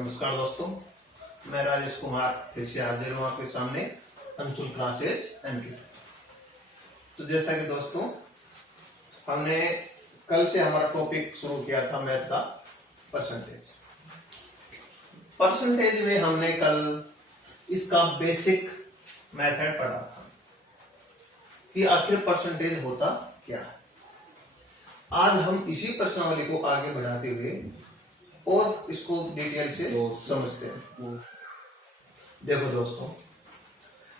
नमस्कार दोस्तों, मैं राजेश कुमार फिर से हाजिर हूँ आपके सामने अंशुल क्लासेज एनके। तो जैसा कि दोस्तों हमने कल से हमारा टॉपिक शुरू किया था मैथ का परसेंटेज में हमने कल इसका बेसिक मेथड पढ़ा था कि आखिर परसेंटेज होता क्या है। आज हम इसी प्रश्नावली को आगे बढ़ाते हुए और इसको डिटेल से समझते हैं। देखो दोस्तों,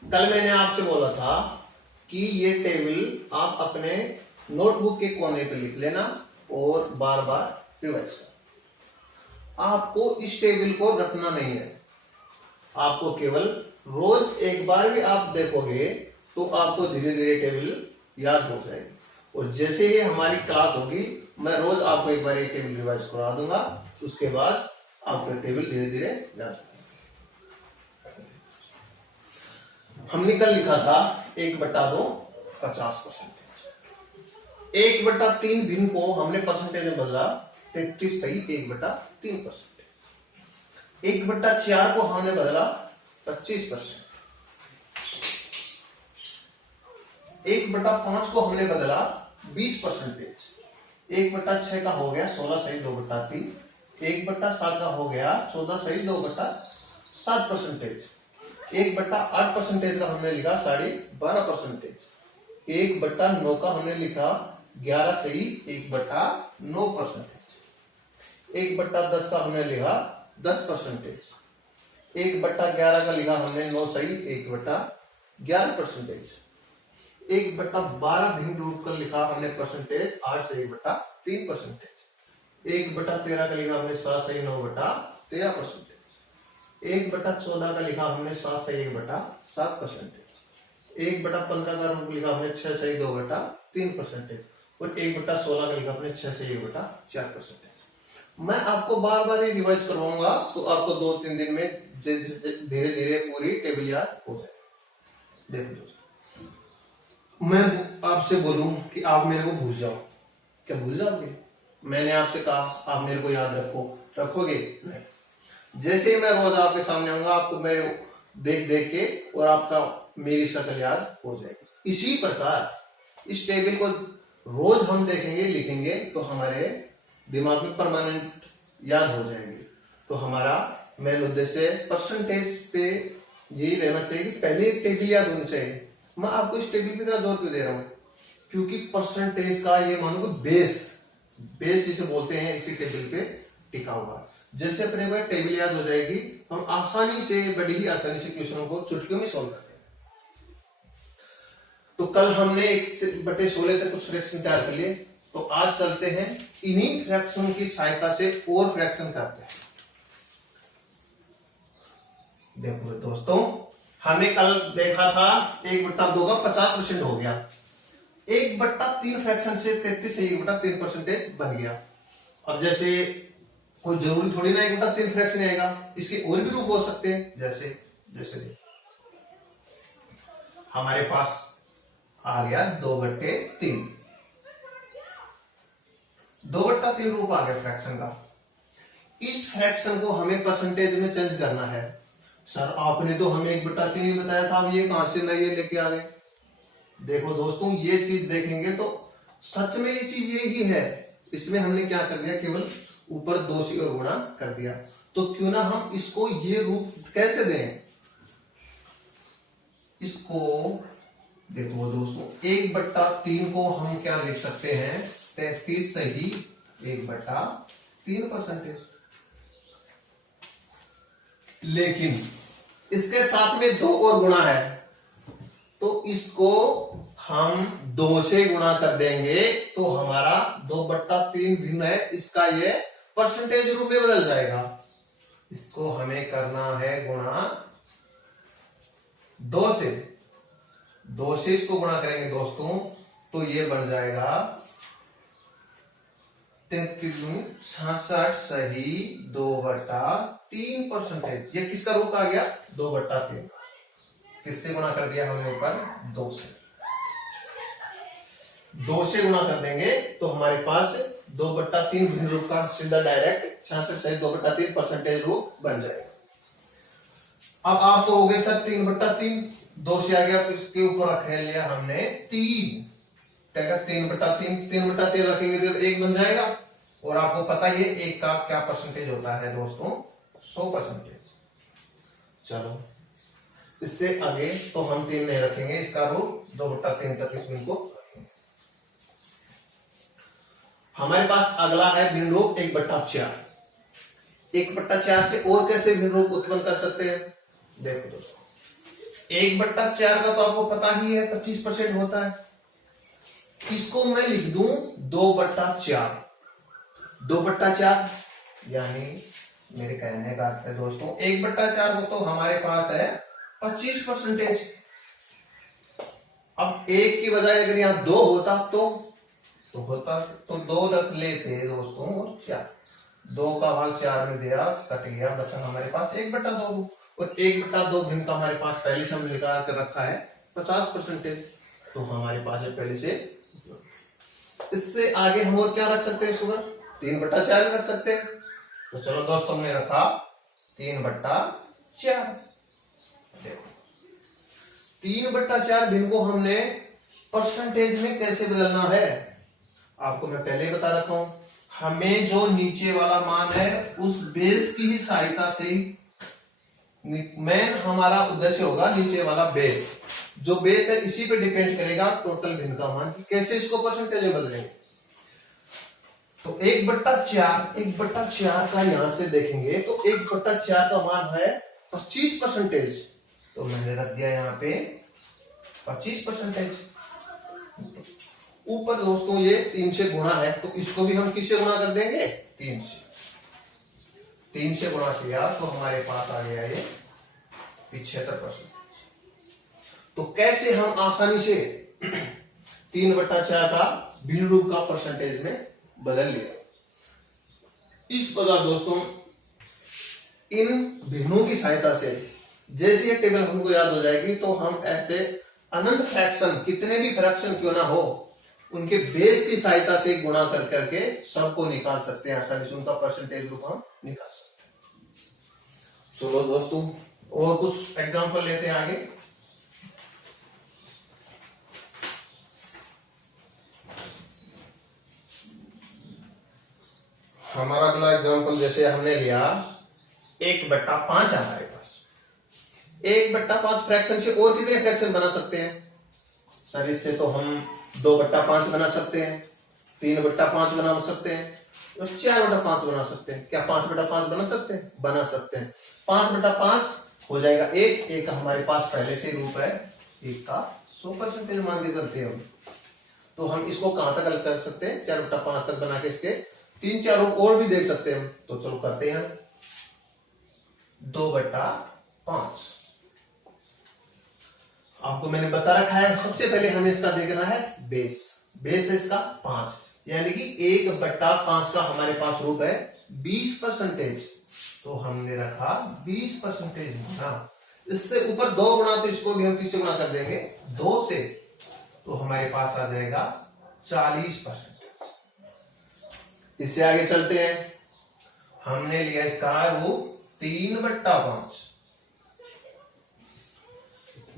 कल मैंने आपसे बोला था कि ये टेबल आप अपने नोटबुक के कोने पे लिख लेना और बार बार रिवाइज करना। आपको इस टेबल को रटना नहीं है, आपको केवल रोज एक बार भी आप देखोगे तो आपको धीरे धीरे टेबल याद हो जाएगी। और जैसे ही हमारी क्लास होगी मैं रोज आपको एक बार ये टेबल रिवाइज करा दूंगा, उसके बाद आपका टेबल धीरे धीरे याद होगा। हमने कल लिखा था 1/2 50%। 1/3 भिन्न को हमने परसेंटेज में बदला 33 सही 1/3%। 1/4 को हमने बदला 25%। 1/5 को हमने बदला 20%। 1/6 का हो गया 16 सही 2/3। 1/7 का हो गया 14 सही 2/7%। 1/8% का हमने लिखा 12.5%। 1/9 का हमने लिखा 11 सही 1/9%। 1/10 का हमने लिखा 10%। 1/11 का लिखा हमने 9 सही 1/11%। 1/12 भिन्न रूप कर लिखा हमने परसेंटेज 8 से 1/3%। 1/13 का लिखा हमने 7 से 9/13%। 1/14 का लिखा हमने 7 से 1/7%। 1/15 का रूप लिखा हमने 6 से 2/3%। और 1/16 का लिखा हमने 6 से 1/4%। मैं आपको बार बार ही रिवाइज करवाऊंगा तो आपको 2-3 दिन में धीरे धीरे पूरी टेबल याद हो जाएगी। देखो दोस्तों, मैं आपसे बोलूं कि आप मेरे को भूल जाओ, क्या भूल जाओगे? मैंने आपसे कहा आप मेरे को याद रखोगे? नहीं। जैसे ही मैं रोज आपके सामने आऊंगा आपको मेरे देख देख के और आपका मेरी शक्ल याद हो जाएगी। इसी प्रकार इस टेबल को रोज हम देखेंगे लिखेंगे तो हमारे दिमाग में परमानेंट याद हो जाएगी। तो हमारा मेन उद्देश्य परसेंटेज पे यही रहना चाहिए कि पहले टेबल याद होनी चाहिए। मैं आपको इस टेबल पे इतना जोर क्यों दे रहा हूं? क्योंकि परसेंटेज का ये मानो बेस जिसे बोलते हैं इसी टेबल पे टिका हुआ। जैसे अपने को टेबल याद हो जाएगी हम आसानी से बड़ी ही आसानी से क्वेश्चनों को चुटकियों में सॉल्व करते हैं। तो कल हमने 1/16 तक कुछ फ्रैक्शन तैयार कर लिए, तो आज चलते हैं इन्हीं फ्रैक्शन की सहायता से और फ्रैक्शन करते हैं। देखो दोस्तों, हमें कल देखा था 1/2 का 50% हो गया। 1/3 फ्रैक्शन से 33 से 1/3% बन गया। अब जैसे कोई जरूरी थोड़ी ना 1/3 फ्रैक्शन आएगा, इसके और भी रूप हो सकते हैं। जैसे हमारे पास आ गया 2/3। 2/3 रूप आ गया फ्रैक्शन का। इस फ्रैक्शन को हमें परसेंटेज में चेंज करना है। सर आपने तो हमें 1/3 ही बताया था, अब ये कहां से नए लेके आ गए? देखो दोस्तों, ये चीज देखेंगे तो सच में ये चीज यही है। इसमें हमने क्या कर दिया, केवल ऊपर 2 से और गुणा कर दिया। तो क्यों ना हम इसको ये रूप कैसे दें? इसको देखो दोस्तों, 1/3 को हम क्या लिख सकते हैं? 33 सही 1/3%। लेकिन इसके साथ में 2 और गुणा है, तो इसको हम 2 से गुणा कर देंगे तो हमारा 2/3 भिन्न है, इसका ये परसेंटेज रूप में बदल जाएगा। इसको हमें करना है गुणा 2 से। 2 से इसको गुणा करेंगे दोस्तों तो ये बन जाएगा 66 सही 2/3%। ये किसका रूप आ गया? 2/3। किससे गुणा कर दिया हमने ऊपर? 2 से। 2 से गुणा कर देंगे तो हमारे पास 2/3 भिन्न रूप का सीधा डायरेक्ट 66 सही 2/3 परसेंटेज रूप बन जाएगा। अब आपको हो गए सर 3/3, 2 से आ गया तो इसके ऊपर रख लिया हमने 3, 3/3, 3/3 रखेंगे तो 1 बन जाएगा। और आपको पता ही है 1 का क्या परसेंटेज होता है दोस्तों, 100%। चलो इससे आगे तो हम 3 नहीं रखेंगे, इसका रूप 2/3 तक इस भिन्न को रखेंगे। हमारे पास अगला है भिन्न रूप 1/4। 1/4 से और कैसे भिन्न रूप उत्पन्न कर सकते हैं? देखो दोस्तों 1/4 का तो आपको पता ही है 25% होता है। इसको मैं लिख दूं 2/4। 2/4 यानी मेरे कहने का अर्थ है दोस्तों 1/4 को तो हमारे पास है 25%। अब 1 की बजाय अगर यहाँ 2 होता तो होता तो 2 रख लेते दोस्तों और 4। 2 का भाग 4 में दिया, कट गया, बचा हमारे पास 1/2। और 1/2 भिन्न का हमारे पास पहले से हमने निकाल कर रखा है 50%। तो हमारे पास है पहले से। इससे आगे हम और क्या रख सकते हैं सुगर? 3/4 रख सकते हैं। तो चलो दोस्तों हमने रखा 3/4। 3/4 भिन्न को हमने परसेंटेज में कैसे बदलना है आपको मैं पहले ही बता रखा हूं। हमें जो नीचे वाला मान है उस बेस की ही सहायता से, मेन हमारा उद्देश्य होगा नीचे वाला बेस। जो बेस है इसी पे डिपेंड करेगा टोटल भिन्न का मान कि कैसे इसको परसेंटेज में बदलेंगे। तो 1/4 का यहां से देखेंगे तो 1/4 का मान है 25%। तो मैंने रख दिया यहां पे 25%। ऊपर दोस्तों ये 3 से गुणा है तो इसको भी हम किससे गुणा कर देंगे? 3 से। 3 से गुणा किया तो हमारे पास आ गया ये 75%। तो कैसे हम आसानी से 3/4 का भिन्न रूप का परसेंटेज में बदल लिया। इस प्रकार दोस्तों इन भिन्नों की सहायता से जैसे ये टेबल हमको याद हो जाएगी तो हम ऐसे अनंत फ्रैक्शन, कितने भी फ्रैक्शन क्यों ना हो, उनके बेस की सहायता से गुणा कर करके सबको निकाल सकते हैं आसानी से, उनका परसेंटेज रूप हम निकाल सकते हैं। चलो दोस्तों और कुछ एग्जांपल लेते हैं आगे। हमारा अगला एग्जांपल जैसे हमने लिया 1/5 है हमारे पास। 1/5 फ्रैक्शन से और कितने फ्रैक्शन बना सकते हैं सर? इससे तो हम 2/5 बना सकते हैं, 3/5 बना सकते हैं और 4/5 बना सकते हैं। क्या 5/5 बना सकते हैं? बना सकते हैं। 5/5 हो जाएगा 1 का हमारे पास पहले से रूप है 1 का 100% मान के करते हैं हम। तो हम इसको कहां तक अलग कर सकते हैं? 4/5 तक बना के इसके 3-4 रूप और भी देख सकते हैं। तो चलो करते हैं 2/5। आपको मैंने बता रखा है सबसे पहले हमें इसका देखना है बेस। बेस है इसका 5 यानी कि 1/5 का हमारे पास रूप है 20%। तो हमने रखा 20% गुना, इससे ऊपर 2 गुना तो इसको भी हम किससे गुणा कर देंगे? 2 से। तो हमारे पास आ जाएगा 40%। इससे आगे चलते हैं। हमने लिया इसका रूप 3/5।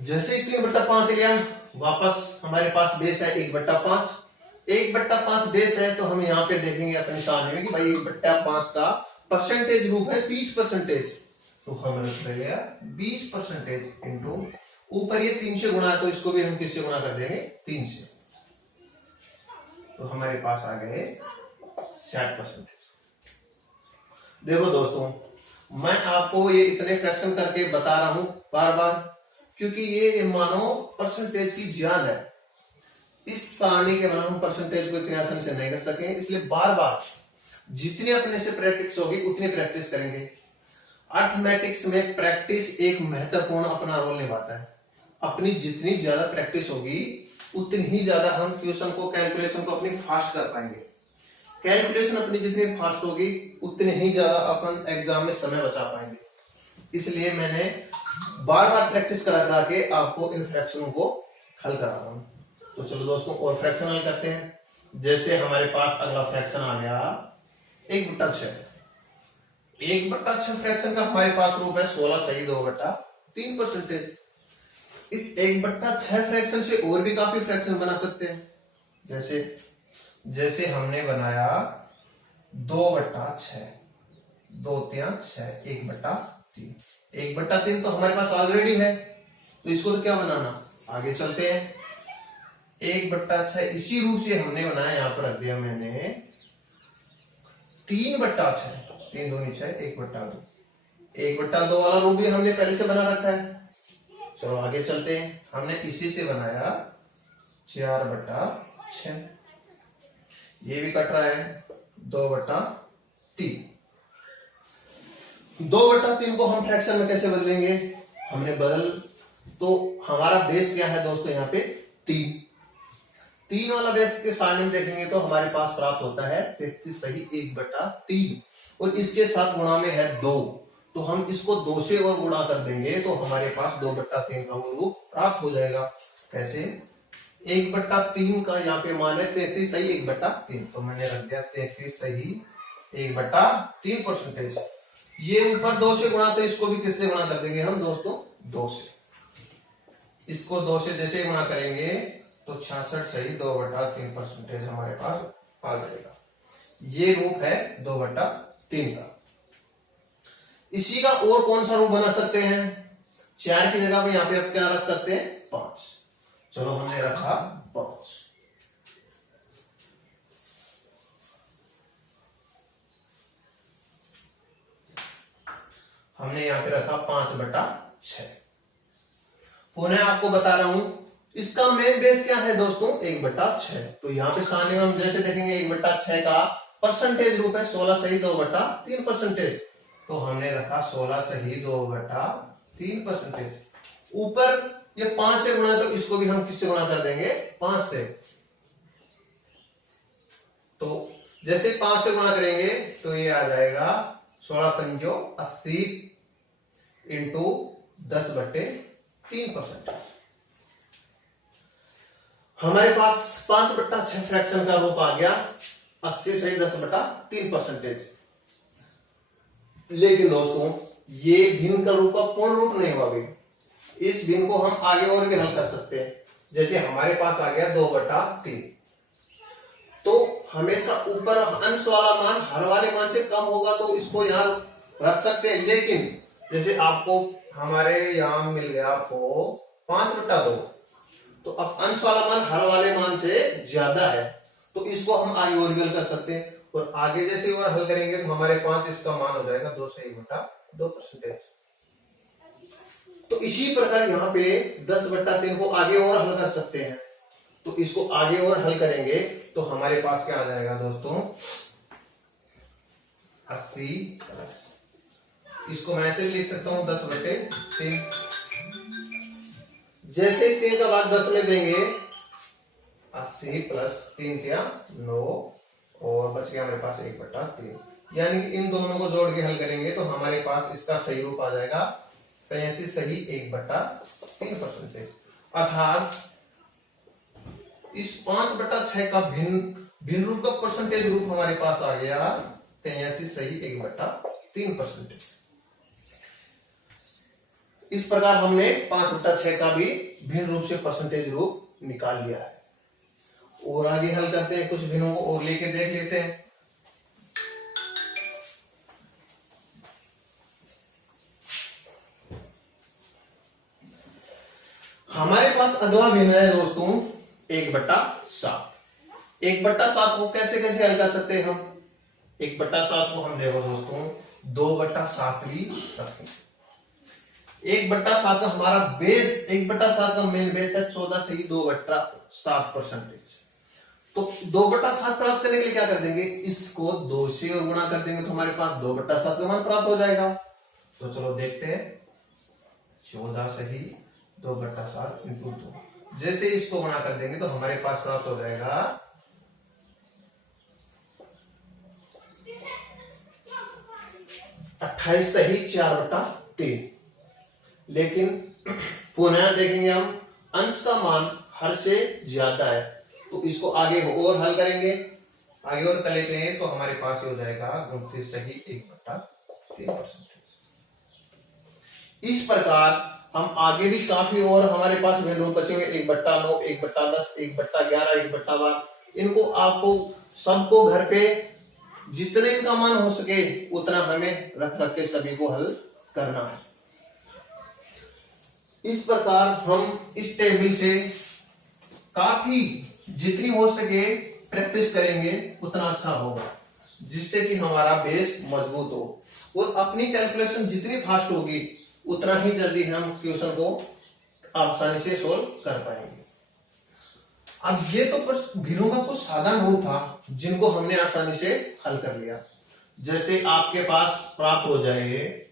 जैसे 3/5 लिया वापस हमारे पास बेस है 1/5। 1/5 बेस है तो हम यहां पे देखेंगे अपने निशान में कि भाई 1/5 का परसेंटेज रूप है 20%। तो हम रख लिया 20% इंटू ऊपर ये 3 से गुणा है तो इसको भी हम किससे गुणा कर देंगे? 3 से। तो हमारे पास आ गए 60%। देखो दोस्तों मैं आपको ये इतने फ्रैक्शन करके बता रहा हूं बार बार क्योंकि ये मानो परसेंटेज की जान है। इस सारणी के बिना हम परसेंटेज को इतनी आसानी से नहीं कर सके, इसलिए बार बार जितनी अपने से प्रैक्टिस होगी उतनी प्रैक्टिस करेंगे। अर्थमेटिक्स में प्रैक्टिस एक महत्वपूर्ण अपना रोल निभाता है। अपनी जितनी ज्यादा प्रैक्टिस होगी उतनी ही ज्यादा हम क्वेश्चन को, कैलकुलेशन को अपनी फास्ट कर पाएंगे। कैलकुलेशन अपनी जितनी फास्ट होगी उतनी ही ज्यादा अपन एग्जाम में समय बचा पाएंगे। इसलिए मैंने बार बार प्रैक्टिस करा के आपको इन फ्रैक्शनों को हल करा रहा हूं। तो चलो दोस्तों और फ्रैक्शन हल करते हैं। जैसे हमारे पास अगला फ्रैक्शन आ गया 1/6। 1/6 फ्रैक्शन का हमारे पास रूप है 16 सही 2/3%। इस 1/6 फ्रैक्शन से और भी काफी फ्रैक्शन बना सकते हैं। जैसे जैसे हमने बनाया 2/6, 2 3 6, 1/3। 1/3 तो हमारे पास ऑलरेडी है, तो इसको तो क्या बनाना, आगे चलते हैं। 1/6 इसी रूप से हमने बनाया, यहां पर रख दिया मैंने 3/6, 3 दूनी 6, 1/2। 1/2 वाला रूप भी हमने पहले से बना रखा है। चलो आगे चलते हैं। हमने इसी से बनाया 4/6, ये भी कट रहा है 2/3। 2/3 को हम फ्रैक्शन में कैसे बदलेंगे, हमने तो हमारा बेस क्या है दोस्तों, यहाँ पे 3 वाला बेस के सारणी में देखेंगे तो हमारे पास प्राप्त होता है 33 सही 1/3, और इसके साथ गुणा में है 2, तो हम इसको 2 से और गुणा कर देंगे तो हमारे पास 2/3 का वो रूप प्राप्त हो जाएगा। कैसे, 1/3 का यहाँ पे मान है 33 सही 1/3, तो मैंने रख दिया 33 सही 1/3%। ये ऊपर 2 से गुणा, तो इसको भी किससे गुणा कर देंगे हम दोस्तों, 2 से। इसको 2 से जैसे गुणा करेंगे तो 66 सही 2/3% हमारे पास आ जाएगा। ये रूप है 2/3 का। इसी का और कौन सा रूप बना सकते हैं, 4 की जगह पे यहाँ पे अब क्या रख सकते हैं, 5। चलो हमने रखा 5। हमने यहां पे रखा 5/6। पुनः आपको बता रहा हूं, इसका मेन बेस क्या है दोस्तों, 1/6। तो यहाँ पे सामने हम जैसे देखेंगे 1/6 का परसेंटेज रूप है 16 सही 2/3%। तो हमने रखा 16 सही 2/3%। ऊपर ये 5 से गुणा, तो इसको भी हम किससे गुणा कर देंगे, 5 से। तो जैसे 5 से गुणा करेंगे तो ये आ जाएगा 16 पंजो 80 इंटू 10/3%। हमारे पास 5/6 फ्रैक्शन का रूप आ गया 80 सही 10/3%। लेकिन दोस्तों ये भिन्न का रूप का पूर्ण रूप नहीं हुआ अभी। इस भिन्न को हम आगे और भी हल कर सकते हैं। जैसे हमारे पास आ गया 2/3, तो हमेशा ऊपर अंश वाला मान हर वाले मान से कम होगा, तो इसको यहां रख सकते हैं। लेकिन जैसे आपको हमारे यहां मिल गया आपको 5/2, तो अब अंश वाला मान हर वाले मान से ज्यादा है, तो इसको हम आगे और भी हल कर सकते हैं। और आगे जैसे और हल करेंगे तो हमारे पास इसका मान हो जाएगा 2 से 1/2%। तो इसी प्रकार यहाँ पे 10/3 को आगे और हल कर सकते हैं। तो इसको आगे और हल करेंगे तो हमारे पास क्या आ जाएगा दोस्तों, 80 प्लस, इसको मैं ऐसे भी लिख सकता हूं 10/3। जैसे 3 का भाग 10 में देंगे, 80 प्लस 3 क्या 9, और बच गया हमारे पास 1/3। यानी कि इन दोनों को जोड़ के हल करेंगे तो हमारे पास इसका सही रूप आ जाएगा 83 सही 1/3%। अर्थात इस 5/6 का भिन्न रूप का परसेंटेज रूप हमारे पास आ गया 83 सही 1/3%। इस प्रकार हमने 5/6 का भी भिन्न रूप से परसेंटेज रूप निकाल लिया है। और आगे हल करते हैं, कुछ भिन्नों को और लेके देख लेते हैं। हमारे पास अगला भिन्न है दोस्तों 1/7। 1/7 को कैसे कैसे हल कर सकते हैं हम, 1/7 को हम देखो दोस्तों 2/7 भी रखेंगे। 1/7 का हमारा बेस, 1/7 का मेन बेस है 14 सही 2/7%। तो 2/7 प्राप्त करने के लिए क्या कर देंगे, इसको 2 से और गुणा कर देंगे तो हमारे पास 2/7 का मान प्राप्त हो जाएगा। तो चलो देखते हैं, 14 सही 2/7 इंटू 2, जैसे इसको गुणा कर देंगे तो हमारे पास प्राप्त हो जाएगा 28 सही 4/3। लेकिन पुनः देखेंगे हम, अंश का मान हर से ज्यादा है, तो इसको आगे और हल करेंगे, आगे और कर लेते हैं तो हमारे पास हो जाएगा 29 सही 1/3। 3%। इस प्रकार हम आगे भी काफी और हमारे पास भिन्न रूप बचेंगे, 1/9, 1/10, 1/11, 1/12। इनको आपको सबको घर पे जितने इनका मन हो सके उतना हमें रख रख के सभी को हल करना है। इस प्रकार हम इस टेबल से काफी जितनी हो सके प्रैक्टिस करेंगे उतना अच्छा होगा, जिससे कि हमारा बेस मजबूत हो और अपनी कैलकुलेशन जितनी फास्ट होगी उतना ही जल्दी हम क्वेश्चन को आसानी से सोल्व कर पाएंगे। अब ये तो भिन्नों का कुछ साधारण रूप था जिनको हमने आसानी से हल कर लिया। जैसे आपके पास प्राप्त हो जाए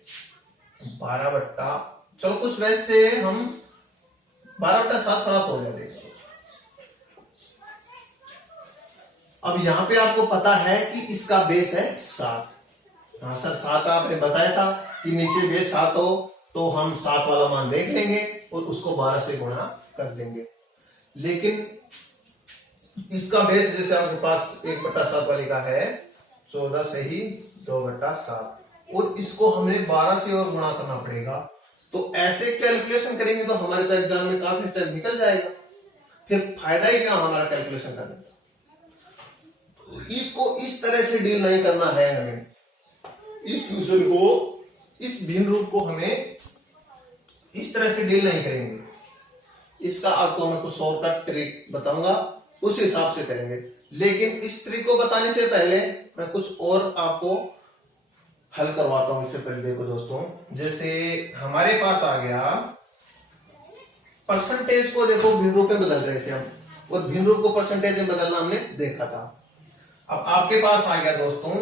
12 चलो कुछ वैसे हम 12/7 प्राप्त हो जाते। अब यहां पे आपको पता है कि इसका बेस है 7। हाँ सर 7 आपने बताया था कि नीचे बेस 7 हो तो हम 7 वाला मान देख लेंगे और उसको 12 से गुणा कर देंगे। लेकिन इसका बेस जैसे आपके पास 1/7 वाले का है 14 से ही 2/7 और इसको हमें 12 से और गुणा करना पड़ेगा। तो ऐसे कैलकुलेशन करेंगे तो हमारे तो एग्जाम में काफी टाइम निकल जाएगा, फिर फायदा ही क्या हमारा कैलकुलेशन करने का। तो इसको इस तरह से डील नहीं करना है हमें। इस क्वेश्चन को इस भिन्न रूप को हमें इस तरह से डील नहीं करेंगे। इसका आपको मैं कुछ शॉर्टकट ट्रिक बताऊंगा, उस हिसाब से करेंगे। लेकिन इस ट्रिक को बताने से पहले मैं कुछ और आपको हल करवाता हूं। इससे पहले देखो दोस्तों, जैसे हमारे पास आ गया परसेंटेज को, देखो भिन्न रूप में बदल रहे थे हम और भिन्न रूप को परसेंटेज में बदलना हमने देखा था। अब आपके पास आ गया दोस्तों,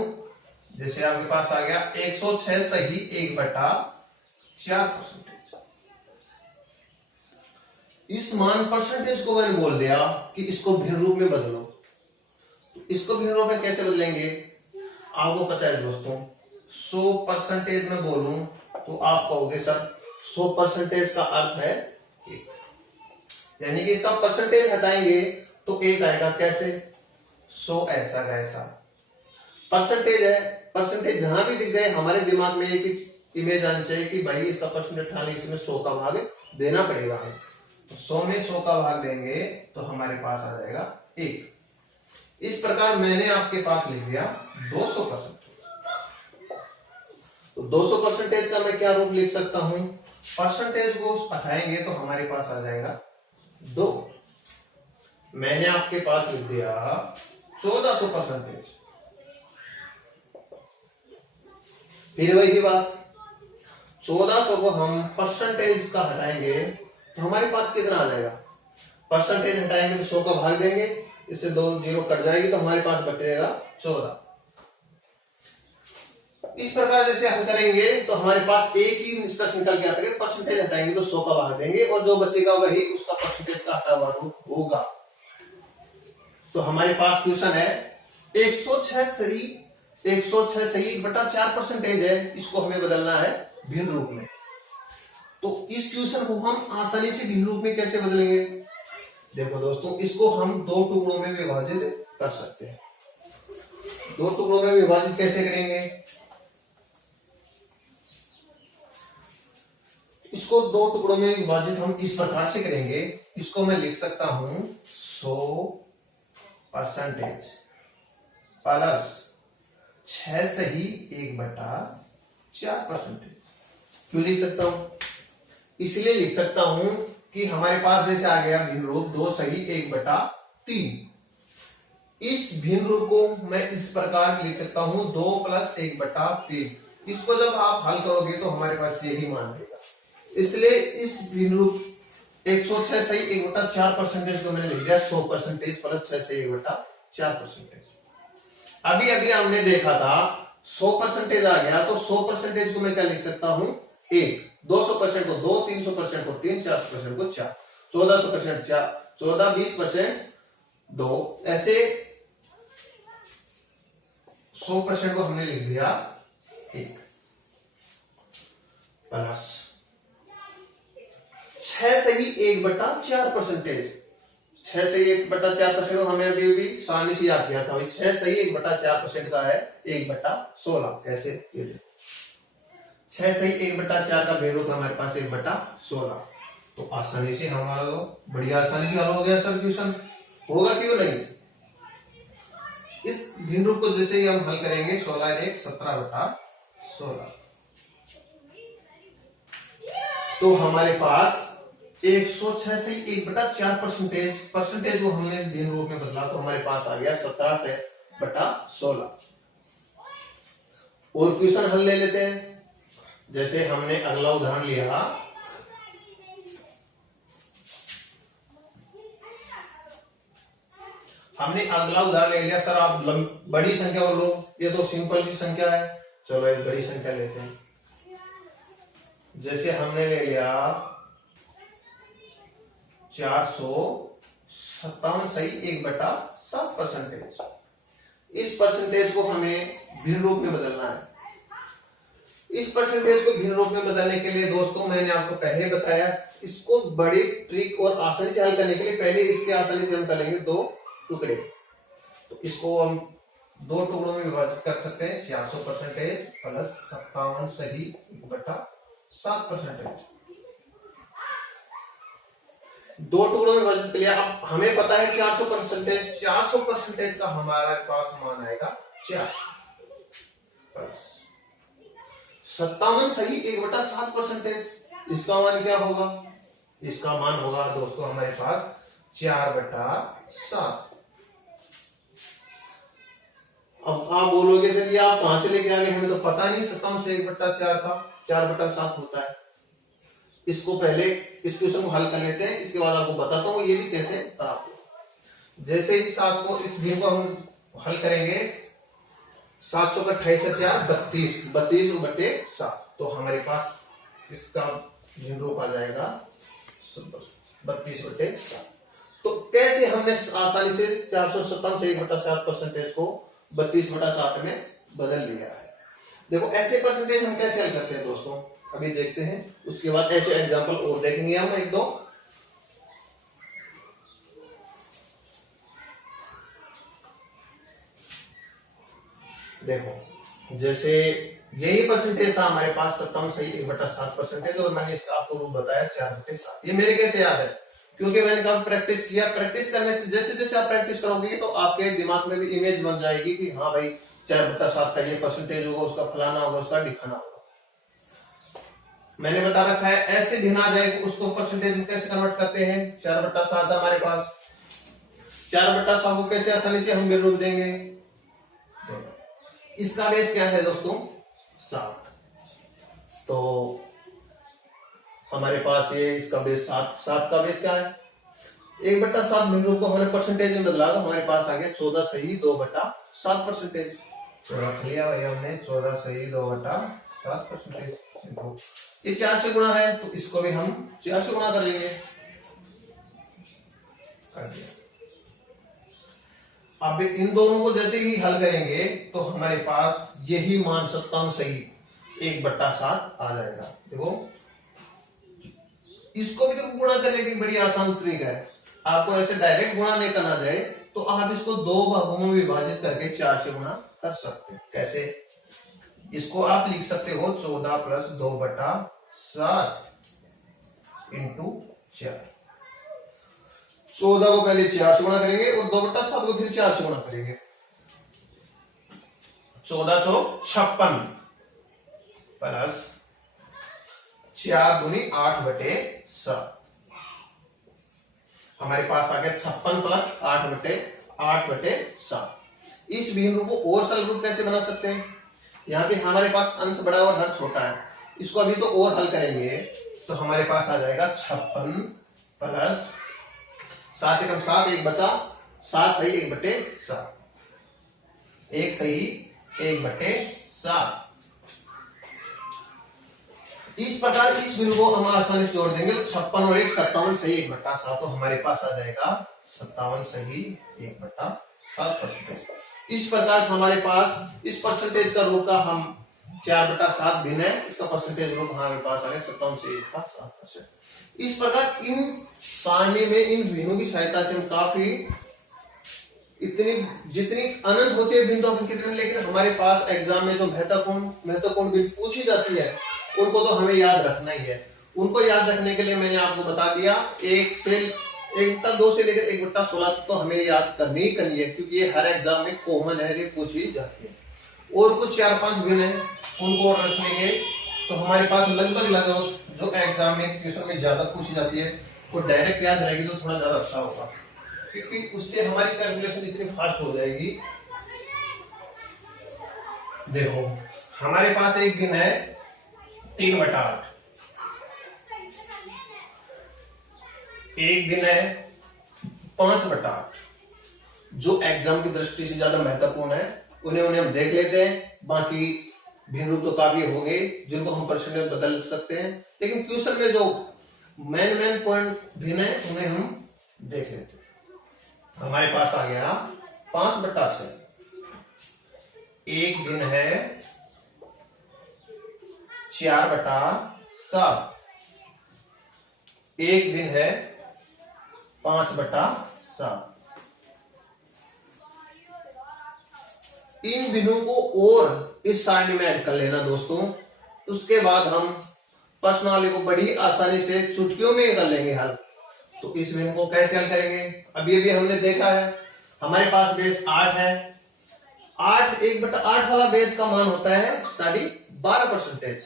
जैसे आपके पास आ गया 106 सही 1/4%। इस मान परसेंटेज को मैंने बोल दिया कि इसको भिन्न रूप में बदलो। तो इसको भिन्न रूप में कैसे बदलेंगे आपको पता है दोस्तों। 100% में बोलूं तो आप कहोगे सर 100% का अर्थ है 1, यानी कि इसका परसेंटेज हटाएंगे तो 1 आएगा। कैसे? 100 ऐसा का ऐसा परसेंटेज है। परसेंटेज जहां भी दिख गए हमारे दिमाग में एक इमेज आनी चाहिए कि भाई इसका परसेंटेज उठाने इसमें 100 का भाग देना पड़ेगा हमें। 100 में 100 का भाग देंगे तो हमारे पास आ जाएगा 1। इस प्रकार मैंने आपके पास लिख दिया 200%। तो 200% का मैं क्या रूप लिख सकता हूं? परसेंटेज को हटाएंगे तो हमारे पास आ जाएगा 2। मैंने आपके पास लिख दिया 1400%। फिर वही बात, 1400 को हम परसेंटेज का हटाएंगे तो हमारे पास कितना आ जाएगा? परसेंटेज हटाएंगे तो 100 का भाग देंगे, इससे 2 0 कट जाएगी तो हमारे पास बचेगा 14। इस प्रकार जैसे हम करेंगे तो हमारे पास एक ही निष्कर्ष निकल के आता है, परसेंटेज हटाएंगे तो 100 का भाग देंगे और जो बचेगा वही उसका परसेंटेज का हटा हुआ रूप होगा। तो हमारे पास क्वेश्चन है 106 सही 1/4% है, इसको हमें बदलना है भिन्न रूप में। तो इस क्वेश्चन को हम आसानी से भिन्न रूप में कैसे बदलेंगे? देखो दोस्तों, इसको हम 2 टुकड़ों में विभाजित कर सकते हैं। 2 टुकड़ों में विभाजित कैसे करेंगे? इसको 2 टुकड़ों में विभाजित हम इस प्रकार से करेंगे। इसको मैं लिख सकता हूं 100% प्लस 6 सही 1/4%। क्यों लिख सकता हूं? इसलिए लिख सकता हूं कि हमारे पास जैसे आ गया भिन्न रूप 2 सही 1/3। इस भिन्न रूप को मैं इस प्रकार लिख सकता हूं 2 + 1/3। इसको जब आप हल करोगे तो हमारे पास यही मान रहेगा। इसलिए इस भिन्न रूप 106 सही 1/4% को मैंने लिख दिया 100% प्लस 6 सही 1/4%। अभी अभी हमने देखा था 100% आ गया तो 100% को मैं क्या लिख सकता हूं 1, 200% को 2, 300% को 3, 400% को 4, 1400% 4, 14, 20% 2, ऐसे 100% को हमने लिख दिया 1 प्लस 6 सही 1/4%। 6 सही 1/4% को हमें अभी भी आसानी से याद किया था। 6 सही 1/4% का है 1/16। कैसे? ये देखो 6 सही 1/4 का भिन्न रूप हमारे पास 1/16। तो आसानी से हमारा बढ़िया आसानी से हल हो गया सर क्वेश्चन। होगा क्यों नहीं? इस भिन्न रूप को जैसे ही हम हल करेंगे 16 1 17/16, तो हमारे पास 106 से 1/4 परसेंटेज वो हमने भिन्न रूप में बदला, तो हमारे पास आ गया 17/16। और क्वेश्चन हल ले लेते हैं। जैसे हमने अगला उदाहरण लिया, हमने अगला उदाहरण ले लिया। सर आप बड़ी संख्या और लो, ये तो सिंपल सी संख्या है। चलो एक बड़ी संख्या लेते हैं। जैसे हमने ले लिया 457 सही 1/7 परसेंटेज। इस परसेंटेज को हमें भिन्न रूप में बदलना है। इस परसेंटेज को भिन्न रूप में बदलने के लिए दोस्तों मैंने आपको पहले बताया, इसको बड़ी ट्रिक और आसानी से हल करने के लिए पहले इसके आसानी से हम करेंगे 2 टुकड़े। तो इसको हम 2 टुकड़ों में विभाजित कर सकते हैं, 400 परसेंटेज प्लस 57 सही 1/7 परसेंटेज। 2 टुकड़ों में विभाजित किया। अब हमें पता है 400 परसेंटेज का हमारे पास मान आएगा 4 प्लस 57 सही 1/7 परसेंटेज। इसका मान क्या होगा? इसका मान होगा दोस्तों हमारे पास 4/7। अब आप बोलोगे सर ये आप कहां से लेके आ गए, हमें तो पता नहीं 57 से 1/4 का 4/7 होता है। इसको पहले इस क्वेश्चन को हल कर लेते हैं, इसके बाद आपको बताता हूं ये भी कैसे प्राप्त हो। जैसे ही 7 को इस भिन्न को हम हल करेंगे, 700 का 28 से 4 32/7, तो हमारे पास इसका भिन्न रूप आ जाएगा 32/7। तो कैसे हमने आसानी से 457 से 1/7 परसेंटेज को 32/7 में बदल लिया है। देखो ऐसे परसेंटेज हम कैसे हल करते हैं दोस्तों, अभी देखते हैं। उसके बाद ऐसे एग्जांपल और देखेंगे हम 1-2। देखो जैसे यही परसेंटेज था हमारे पास 57 सही 1/7 परसेंटेज, और मैंने इसका आपको रूप बताया 4/7। ये मेरे कैसे याद है? क्योंकि मैंने कब प्रैक्टिस किया। प्रैक्टिस करने से जैसे जैसे आप प्रैक्टिस करोगे तो आपके दिमाग में भी इमेज बन जाएगी कि हाँ भाई 4/7 का ये परसेंटेज होगा, उसका फलाना होगा, उसका ढिकाना होगा। मैंने बता रखा है ऐसे भिन्न आ जाए उसको परसेंटेज में कैसे कन्वर्ट करते हैं। 4/7 हमारे पास, 4/7 को कैसे आसानी से हम भिन्न रूप देंगे। इसका बेस क्या है दोस्तों? 7। तो हमारे पास ये इसका बेस 7 का बेस क्या है? 1/7 भिन्न रूप को हमने परसेंटेज में बदला तो हमारे पास आ गया 14 सही 2/7 परसेंटेज। तो रख लिया भाई हमने 14 सही 2/7 परसेंटेज। ये 4 से गुणा है तो इसको भी हम 4 से गुणा कर लेंगे। कर दिया। अब इन दोनों को जैसे ही हल करेंगे तो हमारे पास यही मान 57 सही 1/7 आ जाएगा। देखो इसको भी तो गुणा करने की बड़ी आसान तरीका है। आपको ऐसे डायरेक्ट गुणा नहीं करना जाए तो आप इसको 2 भागों में विभाजित करके 4 से गुणा कर सकते हैं। कैसे? इसको आप लिख सकते हो 14 प्लस 2/7 इंटू 4। 14 को पहले 4 से गुणा करेंगे और 2/7 को फिर 4 से गुणा करेंगे। 14 चौक 56 प्लस 4 दूनी 8/7। हमारे पास आ गया 56 प्लस 8/7। इस भिन्न रूप को और सरल रूप कैसे बना सकते हैं? यहाँ पे हमारे पास अंश बड़ा और हर छोटा है। इसको अभी तो और हल करेंगे तो हमारे पास आ जाएगा 56 प्लस 7 एकम 7, 1 बचा 7 सही 1/7, 1 सही 1/7। इस प्रकार इस बिंदु को हम आसानी से जोड़ देंगे तो 56 और 1 57 सही 1/7, तो हमारे पास आ जाएगा 57 सही 1/7 परसेंटेज। इस प्रकार हमारे पास इस परसेंटेज का रूप का हम 4/7 भिन्न है, इसका परसेंटेज रूप हमारे पास आ गया 57 से 1/7%। इस प्रकार इन सारणी में इन भिन्नों की सहायता से हम काफी इतनी जितनी अनंत होती है भिन्नताओं की कितनी, लेकिन हमारे पास एग्जाम में जो महत्वपूर्ण भिन्न पूछी जाती है उनको तो हमें याद रखना ही है। उनको याद रखने के लिए मैंने आपको बता दिया 1/2 से लेकर 1/16 तो हमें याद करनी ही करनी है, क्योंकि ये हर एग्जाम में कॉमन है, ये पूछी जाती है। और कुछ 4-5 भिन्न है उनको और रख लेंगे तो हमारे पास लगभग जो एग्जाम में क्वेश्चन में ज्यादा पूछी जाती है वो डायरेक्ट याद रहेगी तो थोड़ा ज्यादा अच्छा होगा, क्योंकि उससे हमारी कैलकुलेशन इतनी फास्ट हो जाएगी। देखो हमारे पास एक दिन है 3/8, एक दिन है 5/8। जो एग्जाम की दृष्टि से ज्यादा महत्वपूर्ण है उन्हें हम देख लेते हैं। बाकी भिन्न रूप तो काफी होंगे जिनको हम परसेंटेज बदल सकते हैं, लेकिन क्वेश्चन में जो मेन पॉइंट भिन्न है उन्हें हम देख लेते हैं। हमारे पास आ गया 5/6। एक दिन है 4/7, एक दिन है 5/7। इन बिंदुओं को और इस सारणी में ऐड कर लेना दोस्तों। उसके बाद हम प्रश्नावली को बड़ी आसानी से चुटकियों में कर लेंगे हल। तो इस बिंदु को कैसे हल करेंगे, अभी हमने देखा है। हमारे पास बेस 8 है। 1/8 वाला बेस का मान होता है 12.5%।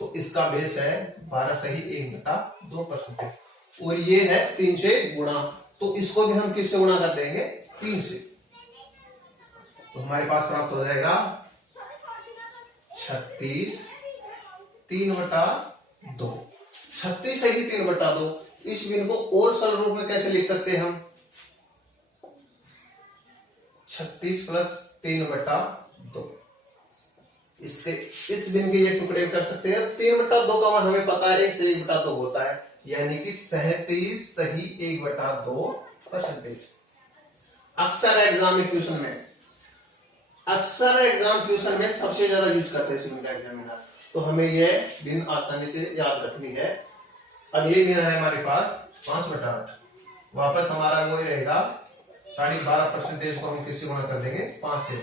तो इसका बेस है 12 सही 1/2%। और ये है 3 से गुणा, तो इसको भी हम किससे गुणा कर देंगे, 3 से। तो हमारे पास प्राप्त हो जाएगा 36 3/2। 36 सही 3/2। इस बिंदु को और सरल रूप में कैसे लिख सकते हैं हम, 36 + 3/2। इस बिंदु के ये टुकड़े कर सकते हैं। 3/2 का मान हमें पता है 1 से 1/2 होता है, यानी कि 37 सही 1/2%। अक्सर एग्जाम क्वेश्चन में सबसे ज्यादा यूज करते हैं सिविल का एग्जामिनर, तो हमें यह दिन आसानी से याद रखनी है। अगली दिन है हमारे पास 5/8। वापस हमारा वो रहेगा 12.5% को हम किससे गुणा कर देंगे, 5 से।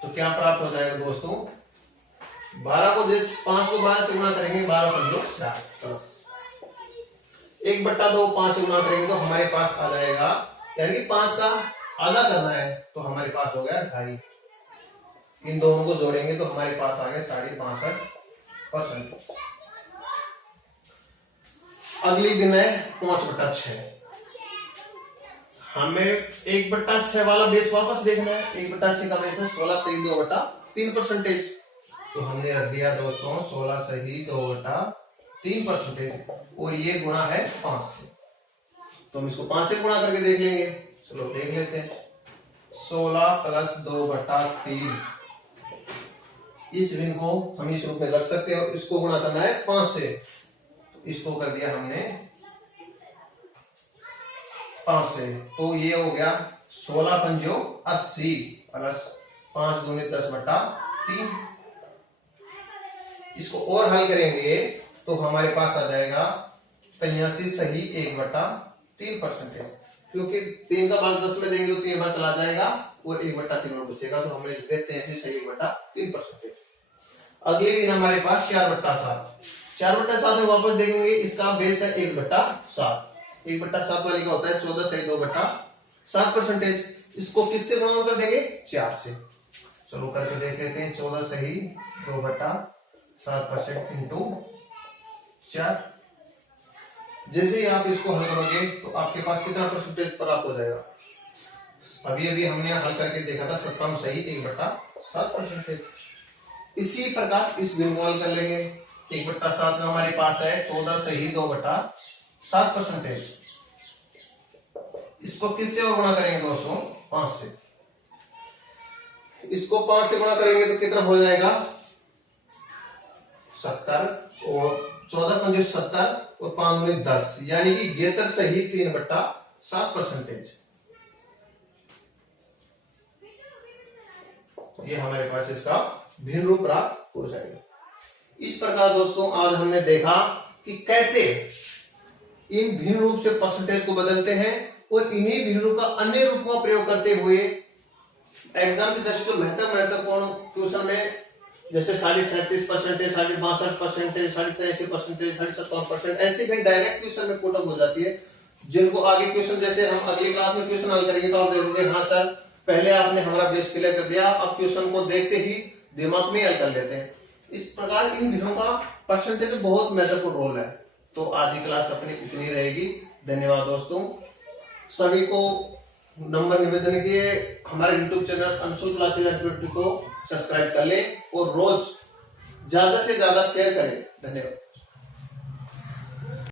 तो क्या प्राप्त हो जाएगा दोस्तों, 5 को 12 से गुणा करेंगे, 12×5 = 4। 1/2 5 से गुणा करेंगे तो हमारे पास आ जाएगा, यानी 5 का आधा करना है तो हमारे पास हो गया 2.5। इन दोनों को जोड़ेंगे तो हमारे पास आ गया 65%। अगली दिन है 5/6। हमें 1/6 वाला बेस वापस देखना है। 1/6 का बेस है 16 सही 2/3%। तो हमने रख दिया दोस्तों 16 सही 2/3%, और ये गुणा है 5 से। तो हम इसको 5 से गुणा करके देख लेंगे। चलो देख लेते हैं। 16 + 2/3। इस ऋण को हम इस रूप में रख सकते हैं और इसको गुणा करना है 5 से। तो इसको कर दिया हमने 5 से, तो ये हो गया 16×5 = 80 + 5 दूनी 10/3। इसको और हल करेंगे तो हमारे पास आ जाएगा 83 सही 1/3%। क्योंकि 3 का भाग 10 में देंगे तो 3 बार चला जाएगा और 1/3 बचेगा, तो हमने लिख दिया 83 सही 1/3%। अगले दिन हमारे पास 4/7। 4/7 में वापस देखेंगे, इसका बेस है 1/7। 1/7 वाली का होता है 14 सही 2/7%। इसको किससे गुणा कर देंगे, 4 से। चलो करके देख लेते हैं। 14 सही 2/7% × 4। जैसे ही आप इसको हल करोगे तो आपके पास कितना परसेंटेज प्राप्त हो जाएगा। अभी हमने हल करके देखा था 57 सही 1/7%। इसी प्रकार इस बिंदु हल कर लेंगे। 1/7 में हमारे पास है 14 सही 2/7%। इसको किससे और गुणा करेंगे दोस्तों, 5 से। इसको 5 से गुणा करेंगे तो कितना हो जाएगा, 70, और 14×5 = 70 और 5 × 10, यानी कि 73 सही 3/7%। ये हमारे पास इसका भिन्न रूप प्राप्त हो जाएगा। इस प्रकार दोस्तों आज हमने देखा कि कैसे इन भिन्न रूप से परसेंटेज को बदलते हैं और इन्हीं भिन्न रूप का अन्य रूप का प्रयोग करते हुए एग्जाम की दृष्टि से महत्वपूर्ण क्वेश्चन में जैसे 37.37%, 62% 63%, 57%, ऐसे भी डायरेक्ट क्वेश्चन में पुट अप हो जाती है, जिनको आगे क्वेश्चन जैसे हम अगली क्लास में क्वेश्चन हल करेंगे तो आप देखोगे हाँ सर पहले आपने हमारा बेस क्लियर कर दिया, अब क्वेश्चन को देखते ही दिमाग में हल कर लेते हैं। इस प्रकार इन भिन्नों का परसेंटेज बहुत महत्वपूर्ण रोल है। तो आज की क्लास अपनी इतनी रहेगी। धन्यवाद दोस्तों। सभी को नंबर निवेदन के हमारे YouTube चैनल अंशुल क्लासेज को सब्सक्राइब कर ले और रोज ज्यादा से ज्यादा शेयर करें। धन्यवाद।